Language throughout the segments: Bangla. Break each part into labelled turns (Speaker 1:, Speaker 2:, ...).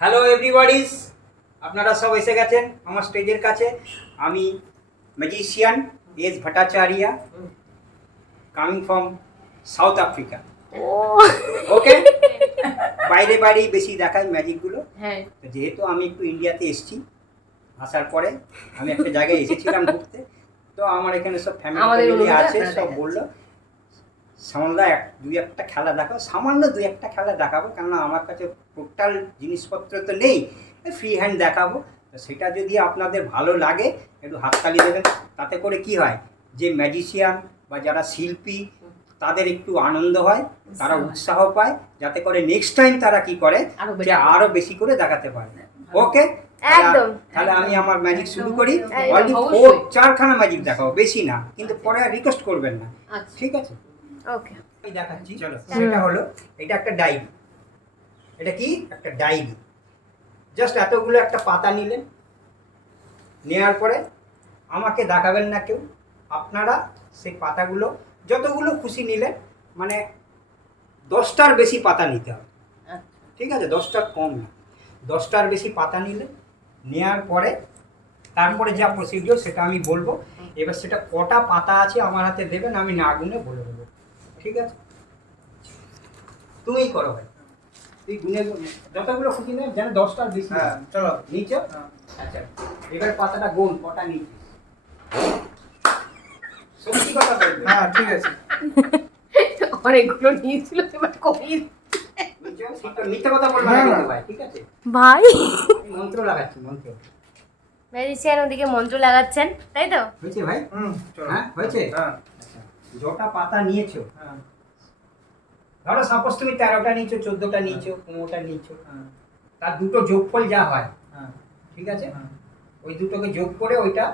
Speaker 1: হ্যালো এভরিবডিস আপনারা সব এসে গেছেন আমার স্টেজের কাছে। আমি magician S Bhattacharya coming from South Africa okay বাইরে বাইরেই বেশি দেখাই ম্যাজিকগুলো
Speaker 2: হ্যাঁ।
Speaker 1: যেহেতু আমি একটু ইন্ডিয়াতে এসেছি আসার পরে আমি একটা জায়গায় এসেছিলাম ঘুরতে তো আমার এখানে সব ফ্যামিলি ফ্যামিলি আছে সব বলল। সামান্য এক দুই একটা খেলা দেখাও সামান্য দুই একটা খেলা দেখাবো কেননা আমার কাছে টোটাল জিনিসপত্র তো নেই ফ্রি হ্যান্ড দেখাবো। তো সেটা যদি আপনাদের ভালো লাগে একটু হাততালি দেবেন তাতে করে কি হয়? যে ম্যাজিশিয়ান বা যারা শিল্পী তাদের একটু আনন্দ হয় তারা উৎসাহ পায় যাতে করে নেক্সট টাইম তারা কি করে? যে। আরও বেশি করে দেখাতে পারে। ওকে
Speaker 3: একদম।
Speaker 1: তাহলে আমি আমার ম্যাজিক শুরু করি। ফোর চারখানা ম্যাজিক দেখাবো বেশি না। কিন্তু পরে আর রিকোয়েস্ট করবেন না।
Speaker 2: আচ্ছা।
Speaker 1: ঠিক আছে?
Speaker 3: ওকে
Speaker 1: আমি দেখাচ্ছি চলো সেটা হলো এটা একটা ডায়েরি এটা কি? একটা ডায়েরি জাস্ট এতগুলো একটা পাতা নিলেন নেওয়ার পরে আমাকে দেখাবেন না কেউ আপনারা সেই পাতাগুলো যতগুলো খুশি নিলেন মানে দশটার বেশি পাতা নিতে হবে।
Speaker 2: আচ্ছা।
Speaker 1: ঠিক আছে? দশটার কম না। দশটার বেশি পাতা নিলে নেওয়ার পরে তারপরে যা প্রসিডিওর সেটা আমি বলব। এবার সেটা কটা পাতা আছে আমার হাতে দেবেন আমি না গুনে বলে দেবো। ঠিক আছে? তুমিই করো ভাই। তুই গুনে যতগুলো খুশি নেই যেন দশটার বেশি
Speaker 4: হ্যাঁ চলো।
Speaker 1: নিচে?
Speaker 4: হ্যাঁ।
Speaker 1: আচ্ছা এবার পাতাটা গোল কটা নিচে সত্যি কথা বলবে।
Speaker 4: হ্যাঁ ঠিক আছে।
Speaker 2: অনেকগুলো নিয়েছিল এবার কমিয়ে
Speaker 1: নিচে? কথা বলবে না
Speaker 4: না, না।
Speaker 1: কিন্তু ভাই ঠিক আছে?
Speaker 3: ভাই।
Speaker 1: মন্ত্র লাগাচ্ছি মন্ত্র।
Speaker 3: ম্যাজিশিয়ান ওদিকে মন্ত্র লাগাচ্ছেন তাই তো?
Speaker 1: হয়েছে ভাই?
Speaker 4: হুম চলো।
Speaker 1: হ্যাঁ হয়েছে?
Speaker 4: হ্যাঁ।
Speaker 1: যটা পাতা নিয়েছো।
Speaker 4: হ্যাঁ।
Speaker 1: ধরো সাপোজ তুমি তেরোটা নিয়েছো চোদ্দটা নিয়েছো পনেরোটা নিয়েছো।
Speaker 4: হ্যাঁ।
Speaker 1: তার দুটো যোগফল যা হয়
Speaker 4: হ্যাঁ।
Speaker 1: ঠিক আছে?
Speaker 4: হ্যাঁ।
Speaker 1: ওই দুটোকে যোগ করে ওইটা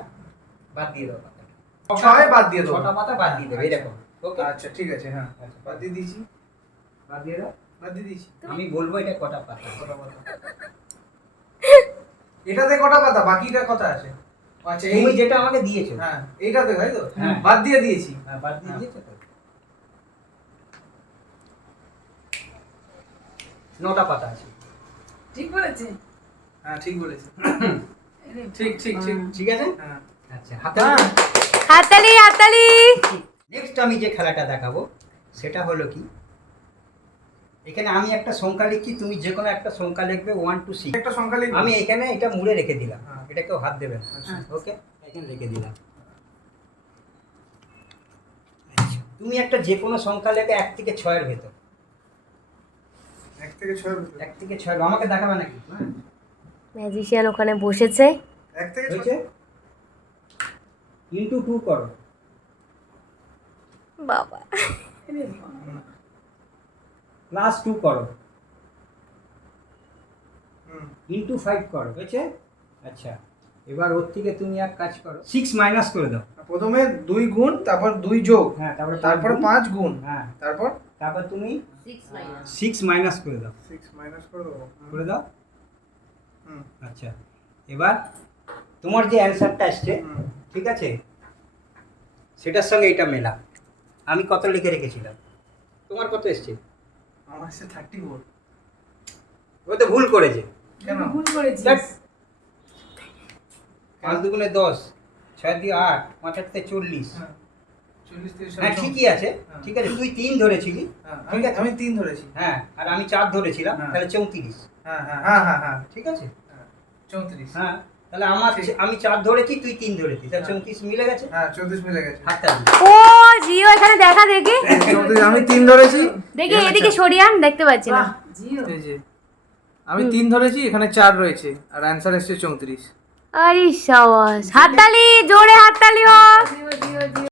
Speaker 1: বাদ দিয়ে দাও পাতাটা।
Speaker 4: ছয় বাদ দিয়ে দেবো
Speaker 1: ছটা পাতা বাদ দিয়ে দেবে এরকম। ওকে
Speaker 4: আচ্ছা ঠিক আছে হ্যাঁ।
Speaker 1: আচ্ছা,
Speaker 4: বাদ দিয়ে দিয়েছি?
Speaker 1: বাদ দিয়ে দাও?
Speaker 4: বাদ দিয়ে দিয়েছি।
Speaker 1: আমি বলব এটা কটা পাতা?
Speaker 4: কটা পাতা? এটাতে কটা পাতা? বাকিটা কথা আছে? আচ্ছা এই
Speaker 1: তুমি যেটা আমাকে দিয়েছ।
Speaker 4: হ্যাঁ এইটাতে তাই তো?
Speaker 1: হ্যাঁ।
Speaker 4: বাদ দিয়ে দিয়েছি।
Speaker 1: হ্যাঁ, বাদ দিয়ে
Speaker 4: হ্যাঁ।
Speaker 1: দিয়েছ তো। নটা পাতা আছে।
Speaker 2: ঠিক বলেছে।
Speaker 4: হ্যাঁ ঠিক বলেছি। ঠিক ঠিক ঠিক।
Speaker 1: ঠিক আছে?
Speaker 4: হ্যাঁ।
Speaker 1: আচ্ছা
Speaker 4: হ্যাঁ।
Speaker 3: হাততালি হাততালি।
Speaker 1: নেক্সট আমি যে খেলাটা দেখাবো সেটা হলো কি? এখানে আমি একটা সংখ্যা লিখছি তুমি যে কোনো একটা সংখ্যা লিখবে ওয়ান টু সিক্স
Speaker 4: একটা সংখ্যা লিখবে।
Speaker 1: আমি এখানে এটা মুড়ে রেখে দিলাম।
Speaker 4: হ্যাঁ।
Speaker 1: এটা কেউ হাত দেবে
Speaker 4: আচ্ছা।
Speaker 1: ওকে? এখানে রেখে দিলাম। আচ্ছা, তুমি একটা যে কোনো সংখ্যা লেখে এক থেকে ছয়ের ভেতর।
Speaker 4: এক থেকে ছয়
Speaker 1: এক থেকে ছয় আমাকে দেখাবে নাকি? হ্যাঁ।
Speaker 3: ম্যাজিশিয়ান ওখানে বসেছে।
Speaker 4: এক থেকে ছয়।
Speaker 1: ইন্টু টু করো।
Speaker 3: বাবা।
Speaker 1: প্লাস টু করো।
Speaker 4: হুম।
Speaker 1: ইন্টু ফাইভ করো হয়েছে? আচ্ছা এবার ওর থেকে তুমি এক কাজ করো সিক্স মাইনাস করে দাও।
Speaker 4: প্রথমে দুই গুণ তারপর দুই যোগ
Speaker 1: হ্যাঁ তারপরে
Speaker 4: তারপর। পাঁচ গুণ
Speaker 1: হ্যাঁ।
Speaker 4: তারপর?
Speaker 1: তারপর তুমি
Speaker 2: সিক্স মাইনাস
Speaker 1: সিক্স মাইনাস করে দাও।
Speaker 4: সিক্স মাইনাস করে দেবো।
Speaker 1: করে দাও?
Speaker 4: হুম।
Speaker 1: আচ্ছা এবার তোমার যে অ্যান্সারটা আসছে ঠিক আছে? সেটার সঙ্গে এটা মেলা আমি কত লিখে রেখেছিলাম? তোমার কত এসছে?
Speaker 4: আমার কাছে থার্টি ফোর।
Speaker 1: ও তো ভুল করেছে।
Speaker 4: কেন?
Speaker 2: ভুল করেছিস।
Speaker 1: দেখ। পাঁচ দুগুণে দশ ছয় দিয়ে আট পাঁচ আটতে চল্লিশ।
Speaker 4: হ্যাঁ।
Speaker 1: হ্যাঁ ঠিকই আছে। ঠিক আছে তুই তিন ধরেছিলি।
Speaker 4: হ্যাঁ,
Speaker 1: ঠিক
Speaker 4: আমি
Speaker 1: আছে।
Speaker 4: আমি তিন ধরেছি।
Speaker 1: হ্যাঁ আর আমি চার ধরেছিলাম
Speaker 4: হ্যাঁ।
Speaker 1: তাহলে চৌত্রিশ।
Speaker 4: হ্যাঁ হ্যাঁ হ্যাঁ হ্যাঁ হ্যাঁ।
Speaker 1: ঠিক আছে?
Speaker 4: হ্যাঁ, চৌত্রিশ।
Speaker 1: হ্যাঁ। তাহলে আমার আমি চার ধরেছি তুই তিন ধরেছিস। তাহলে
Speaker 4: হ্যাঁ।
Speaker 1: চৌত্রিশ মিলে গেছে?
Speaker 4: হ্যাঁ চৌত্রিশ মিলে গেছে।
Speaker 1: হাতটা
Speaker 3: ও জিও এখানে দেখা দেখি।
Speaker 4: চৌত্রিশ আমি তিন ধরেছি।
Speaker 3: দেখি এদিকে
Speaker 4: চার।
Speaker 3: সরিয়ান দেখতে পাচ্ছি না
Speaker 2: জিও।
Speaker 4: আমি তিন ধরেছি এখানে চার রয়েছে আর অ্যান্সার এসছে চৌত্রিশ।
Speaker 3: আরে সাবাস হাততালি জোরে হাততালি হোক